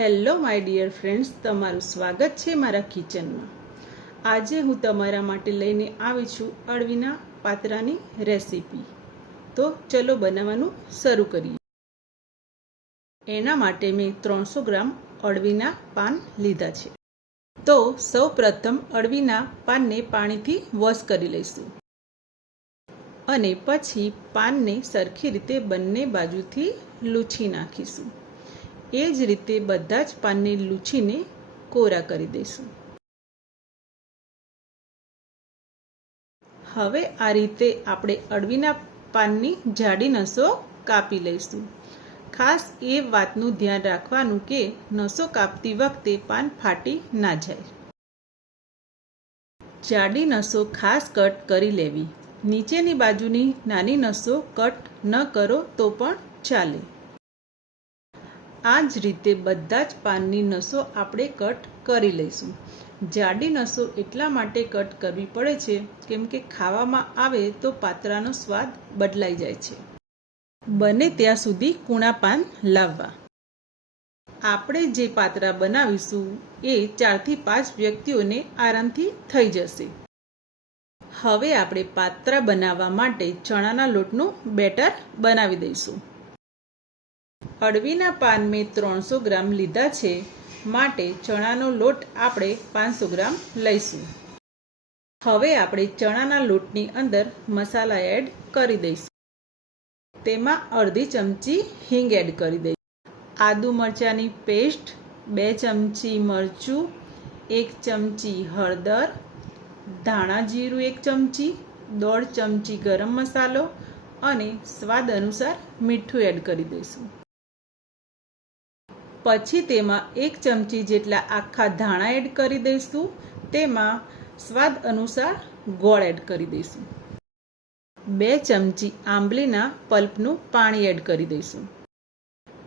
Hello my dear friends તમારું સ્વાગત છે મારા કિચનમાં. આજે હું તમારા માટે લઈને આવી છું અળવીના પાતરાની રેસીપી. તો ચલો બનાવવાનું શરૂ કરીએ. એના માટે મેં ત્રણસો ગ્રામ અળવીના પાન લીધા છે. તો સૌ પ્રથમ અળવીના પાનને પાણીથી વોશ કરી લઈશું. અને પછી પાનને સરખી રીતે બંને બાજુથી લૂછી નાખીશું. એ જ રીતે બધા જ પાનને લૂછીને કોરા કરી દઈશું. હવે આ રીતે આપણે અળવીના પાનની જાડી નસો કાપી લઈશું. ખાસ એ વાતનું ધ્યાન રાખવાનું કે નસો કાપતી વખતે પાન ફાટી ના જાય. જાડી નસો ખાસ કટ કરી લેવી. નીચેની બાજુની નાની નસો કટ ન કરો તો પણ ચાલે. આ જ રીતે બધા જ પાનની નસો આપણે કટ કરી લઈશું. જાડી નસો એટલા માટે કટ કરવી પડે છે કેમ કે ખાવામાં આવે તો પાત્રાનો સ્વાદ બદલાઈ જાય છે. બને ત્યાં સુધી કૂણા પાન લાવવા. આપણે જે પાત્રા બનાવીશું એ ચારથી પાંચ વ્યક્તિઓને આરામથી થઈ જશે. હવે આપણે પાત્રા બનાવવા માટે ચણાના લોટનું બેટર બનાવી દઈશું. અળવીના પાન મેં ત્રણસો ગ્રામ લીધા છે. માટે ચણાનો લોટ આપણે પાંચસો ગ્રામ લઈશું. હવે આપણે ચણાના લોટની અંદર મસાલા એડ કરી દઈશું. તેમાં અડધી ચમચી હિંગ એડ કરી દઈશું. આદુ મરચાંની પેસ્ટ, બે ચમચી મરચું, એક ચમચી હળદર, ધાણા જીરું એક ચમચી, દોઢ ચમચી ગરમ મસાલો અને સ્વાદ અનુસાર મીઠું એડ કરી દઈશું. પછી તેમાં એક ચમચી જેટલા આખા ધાણા એડ કરી દઈશું. તેમાં સ્વાદ અનુસાર ગોળ એડ કરી દઈશું. બે ચમચી આંબલીના પલ્પનું પાણી એડ કરી દઈશું.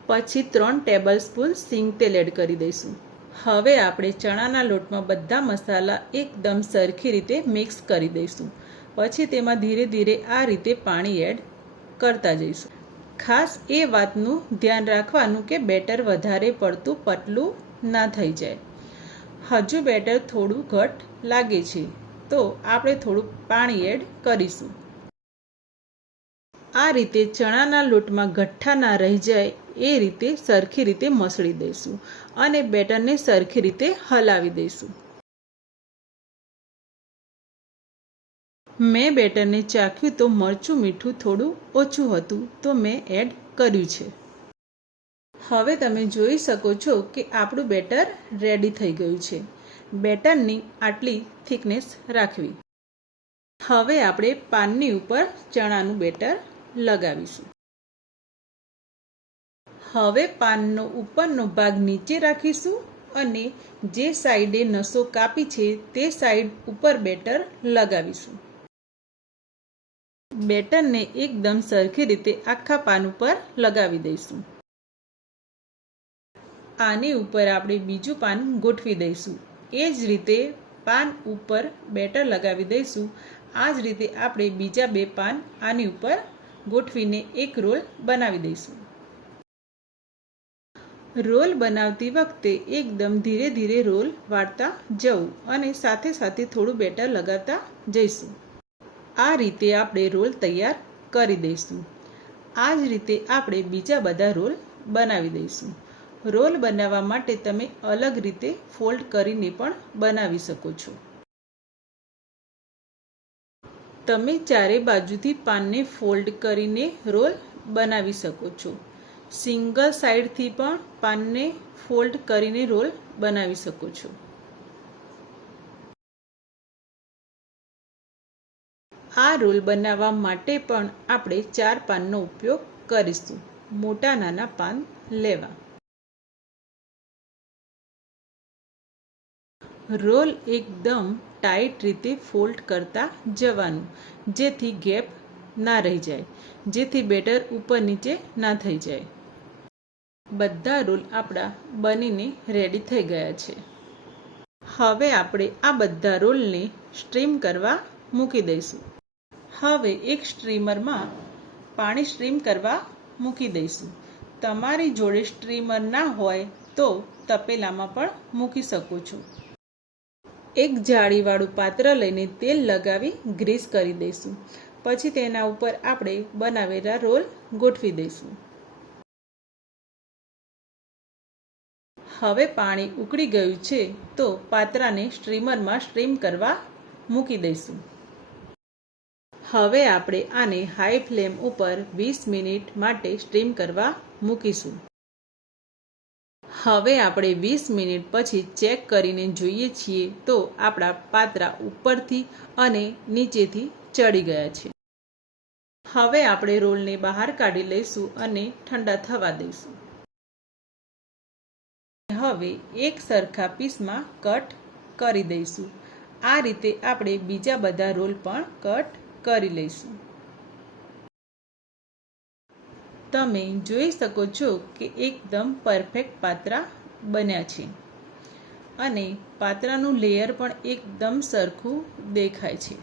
પછી ત્રણ ટેબલ સ્પૂન સિંગ તેલ એડ કરી દઈશું. હવે આપણે ચણાના લોટમાં બધા મસાલા એકદમ સરખી રીતે મિક્સ કરી દઈશું. પછી તેમાં ધીરે ધીરે આ રીતે પાણી એડ કરતા જઈશું. ખાસ એ વાતનું ધ્યાન રાખવાનું કે બેટર વધારે પડતું પતલું ના થઈ જાય. હજુ બેટર થોડું ઘટ લાગે છે. તો આપણે થોડું પાણી એડ કરીશું. આ રીતે ચણાના લોટમાં ગઠ્ઠા ના રહી જાય એ રીતે સરખી રીતે મસળી દઈશું અને બેટરને સરખી રીતે હલાવી દઈશું. મેં બેટરને ચાખ્યું તો મરચું મીઠું થોડું ઓછું હતું, તો મેં એડ કર્યું છે. હવે તમે જોઈ શકો છો કે આપણું બેટર રેડી થઈ ગયું છે. બેટરની આટલી થિકનેસ રાખવી. હવે આપણે પાનની ઉપર ચણાનું બેટર લગાવીશું. હવે પાનનો ઉપરનો ભાગ નીચે રાખીશું અને જે સાઈડે નસો કાપી છે તે સાઈડ ઉપર બેટર લગાવીશું. બેટરને એકદમ સરખી રીતે આખા પાન ઉપર લગાવી દઈશું. આની ઉપર આપણે બીજું પાન ગોઠવી દઈશું. એ જ રીતે પાન ઉપર બેટર લગાવી દઈશું. આ જ રીતે આપણે બીજા બે પાન આની ઉપર ગોઠવીને એક રોલ બનાવી દઈશું. રોલ બનાવતી વખતે એકદમ ધીરે ધીરે રોલ વાળતા જવું અને સાથે સાથે થોડું બેટર લગાવતા જઈશું. આ રીતે આપણે રોલ તૈયાર કરી દઈશું. આ જ રીતે આપણે બીજા બધા રોલ બનાવી દઈશું. રોલ બનાવવા માટે તમે અલગ રીતે ફોલ્ડ કરીને પણ બનાવી શકો છો. તમે ચારે બાજુથી પાનને ફોલ્ડ કરીને રોલ બનાવી શકો છો. સિંગલ સાઈડથી પણ પાનને ફોલ્ડ કરીને રોલ બનાવી શકો છો. આ રોલ બનાવવા માટે પણ આપણે ચાર પાનનો ઉપયોગ કરીશું. મોટા નાના પાન લેવા. રોલ એકદમ ટાઈટ રીતે ફોલ્ડ કરતા જવાનું, જેથી ગેપ ના રહી જાય, જેથી બેટર ઉપર નીચે ના થઈ જાય. બધા રોલ આપણા બનીને રેડી થઈ ગયા છે. હવે આપણે આ બધા રોલને સ્ટ્રીમ કરવા મૂકી દઈશું. હવે એક સ્ટ્રીમરમાં પાણી સ્ટ્રીમ કરવા મૂકી દઈશું. તમારી જોડે સ્ટ્રીમર ના હોય તો તપેલામાં પણ મૂકી શકો છો. એક જાળીવાળું પાત્ર લઈને તેલ લગાવી ગ્રીસ કરી દઈશું. પછી તેના ઉપર આપણે બનાવેલા રોલ ગોઠવી દઈશું. હવે પાણી ઉકળી ગયું છે તો પાત્રાને સ્ટ્રીમરમાં સ્ટ્રીમ કરવા મૂકી દઈશું. હવે આપણે આને હાઈ ફ્લેમ ઉપર વીસ મિનિટ માટે સ્ટ્રીમ કરવા મૂકીશું. હવે આપણે વીસ મિનિટ પછી ચેક કરીને જોઈએ છીએ તો આપણા પાત્રા ઉપરથી અને નીચેથી ચડી ગયા છે. હવે આપણે રોલને બહાર કાઢી લઈશું અને ઠંડા થવા દઈશું. હવે એક સરખા પીસમાં કટ કરી દઈશું. આ રીતે આપણે બીજા બધા રોલ પણ કટ કરી લઈશું. તમે જોઈ શકો છો કે એકદમ પરફેક્ટ પાત્રા બન્યા છે. અને પાત્રાનું લેયર પણ એકદમ સરખું દેખાય છે.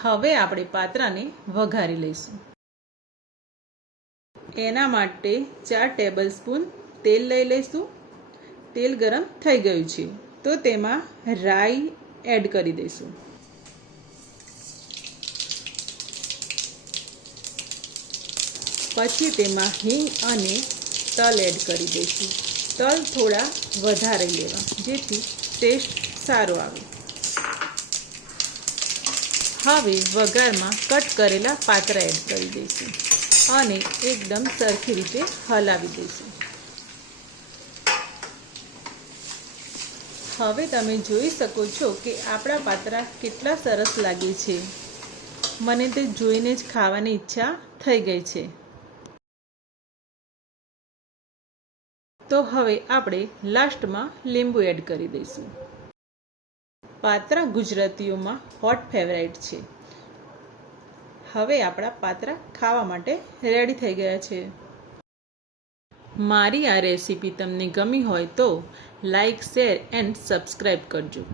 હવે આપણે પાત્રાને વઘારી લઈશું. એના માટે ચાર ટેબલ સ્પૂન તેલ લઈ લઈશું. તેલ ગરમ થઈ ગયું છે. તો તેમાં રાઈ એડ કરી દઈશું. પછી તેમાં હિંગ અને તલ એડ કરી દઈશું. તલ થોડા વધારે લેવા, જેથી ટેસ્ટ સારો આવે. હવે વઘારમાં કટ કરેલા પાત્રા એડ કરી દઈશું અને એકદમ સરખી રીતે હલાવી દઈશું. હવે તમે જોઈ શકો છો કે આપણા પાત્રા કેટલા સરસ લાગે છે. મને તે જોઈને જ ખાવાની ઈચ્છા થઈ ગઈ છે. તો હવે આપણે લાસ્ટમાં લીંબુ એડ કરી દઈશું. પાત્રા ગુજરાતીઓમાં હોટ ફેવરાઇટ છે. હવે આપણા પાત્રા ખાવા માટે રેડી થઈ ગયા છે. મારી આ રેસીપી તમને ગમી હોય તો લાઈક શેર એન્ડ સબસ્ક્રાઈબ કરજો.